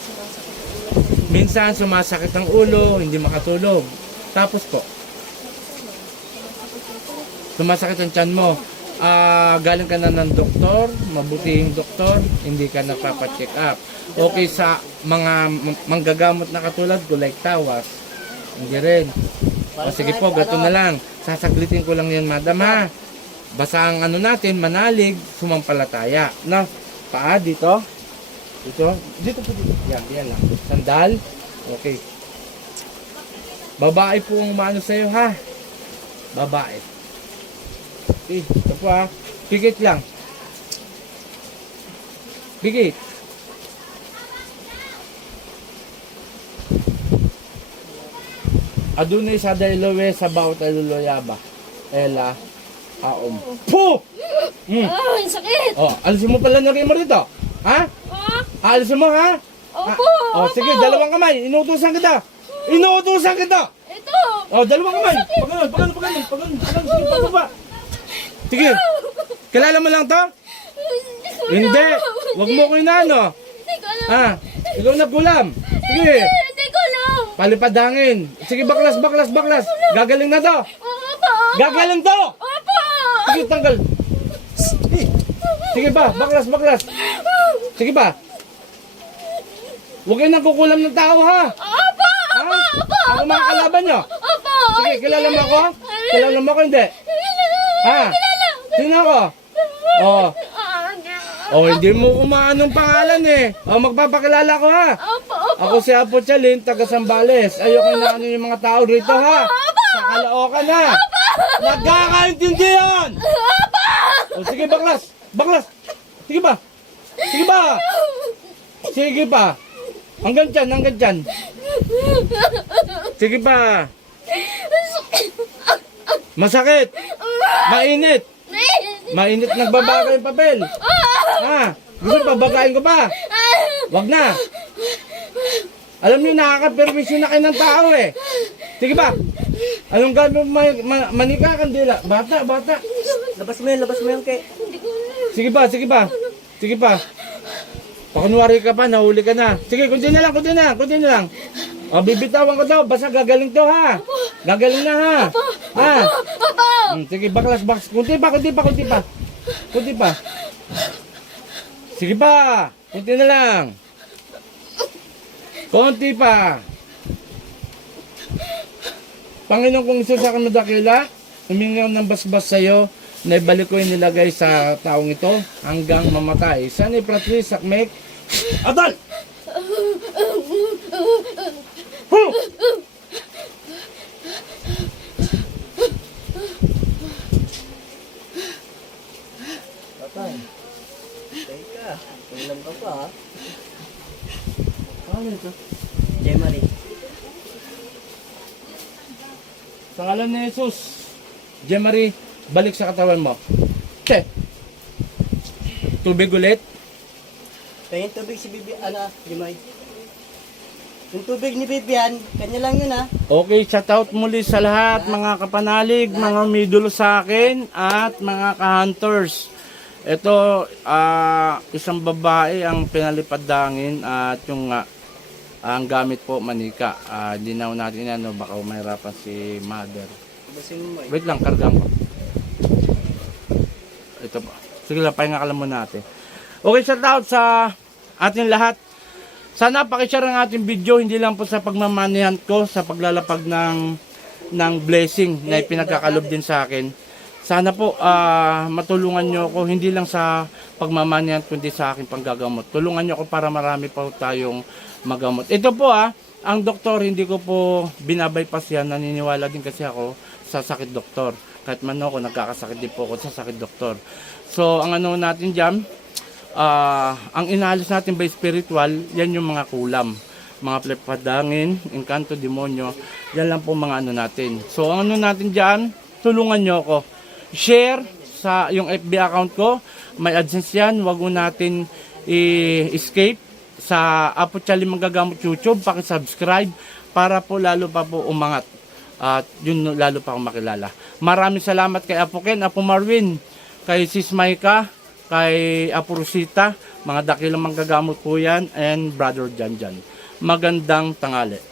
sumasakit ang ulo. Minsan sumasakit ang ulo, hindi makatulog. Tapos po, sumasakit ang tiyan mo. Ah, galing ka na ng doktor, mabutihing doktor, hindi ka napapacheck up. Okay sa mga manggagamot na katulad ko like tawas, hindi rin. O sige po, gato na lang. Sasaglitin ko lang yan, madam ha. Basta ang ano natin, manalig, sumampalataya. No? Paa dito. Dito. Dito po dito. Yan, yan lang. Sandal. Okay. Babae po ang maano sa'yo ha. Babae. Okay, ito po ha. Pigit lang. Pigit. Adunay sa dailowe sa bawat aluluya ba? Ela. Aom. Puh! Hmm. Ah, ang sakit! Oh, alisin mo pala na mo rito. Ha? Ah, Alisin mo ha? opo! Ah, oh, opo. sige, dalawang kamay. Inuutusan kita. Inuutusan kita. Ito! Oh, dalawang kamay. Pagano, pagano, pagano, pagano, pagano, sige, pababa. Sige. Kilala mo lang to? Hindi ko Hindi. alam. Wag mo ko inaano. Hindi ko alam. Ha? Ikaw nagkulam. Sige. Hindi ko alam. Palipad-hangin. Sige, baklas, baklas, baklas. Gagaling na to. Opo! Gagaling to. Opo! Sige, tanggal. Sige. Sige ba, baklas, baklas. Sige ba. Huwag kayo nagkukulam ng tao ha. Opo! Ha? Ako mga kalaban nyo. Opo! Sige, kilala mo ako? Kilala mo ako hindi? Ha? Sino ako? Oh. Oh, hindi mo kumaanong pangalan eh. Oh, magpapakilala ko ha. Opo! Opo! Ako si Apo Chalin, taga Sambales. Ayoko na ano yung mga tao rito ha. Sa Caloocan ha. Nagkakaintindihan! Oh, sige, baklas. Baklas. Sige ba? Sige ba? Sige ba? Hanggang dyan, hanggang dyan. Sige ba? Masakit. Mainit. Mainit nagbabaga yung papel. Ha? Gusto pa babagain ko pa? Wag na. Alam niyo nakaka-permission na kayo ng tao eh. Sige ba? Anong gagawin mo? Ma- ma- manika kandila. Bata, bata. Labas mo yan, labas mo yan kay. Sige ba, sige ba? Sige pa. Pakunwari ka pa, nahuli ka na. Sige, kunti na lang, kunti na, kunti na lang. O, bibitawan ko daw, basta gagaling to ha. Gagaling na ha. Ha? Opo! Hmm, sige, baklas, baklas. Kunti pa, kunti pa, kunti pa. Kunti pa. Sige pa. Kunti na lang. Kunti pa. Panginoon kong Isus sa kanadakila, humingi ako ng basbas sa iyo na ibalik ko yung nilagay sa taong ito hanggang mamatay. Sana ipratwi sakmek. Adal! Huh! Tatay. Teka, ulam ka pa ha. Ano ito? Jay Marie. Sa ngalan ni Jesus, Jemary, balik sa katawan mo. Che! Tubig ulit. Kaya yung tubig si Bibi, ano, Jimay. Yung tubig ni Bibian, kanya lang yun ha. Okay, shout out muli sa lahat, mga kapanalig, mga midulo sa akin, at mga ka-hunters. Ito, ah, isang babae ang pinalipad dangin at yung ah, ang gamit po manika. Ah, Hindi na natin ano, baka mahirapan si mother. Basin mo eh. Wait lang, kargang ko. Sige lang, pahinga ka lang muna natin. Okay, shout out sa ating lahat. Sana pakishare ang ating video, hindi lang po sa pagmamanihan ko, sa paglalapag ng, ng blessing na ipinagkakalob din sa akin. Sana po ah, matulungan nyo ako, hindi lang sa pagmamanihan, kundi sa aking panggagamot. Tulungan nyo ako para marami pa tayong magamot. Ito po ah, ang doktor, hindi ko po binabypass yan. Naniniwala din kasi ako sa sakit doktor. Kahit man ako, nagkakasakit din po ako sa sakit doktor. So, ang ano natin dyan, ah, ang inaalis natin by spiritual, yan yung mga kulam. Mga plepadangin, engkanto, demonyo, yan lang po mga ano natin. So, ang ano natin dyan, tulungan nyo ako. Share sa yung FB account ko, may AdSense yan, wag mo natin i-escape sa Apo Chali Magagamot YouTube, paki-subscribe para po lalo pa po umangat. At yun lalo pa akong makilala. Maraming salamat kay Apo Ken, Apo Marvin, kay Sis Maika, kay Apurusita, mga dakilang manggagamot po yan, and Brother Janjan. Magandang tangali.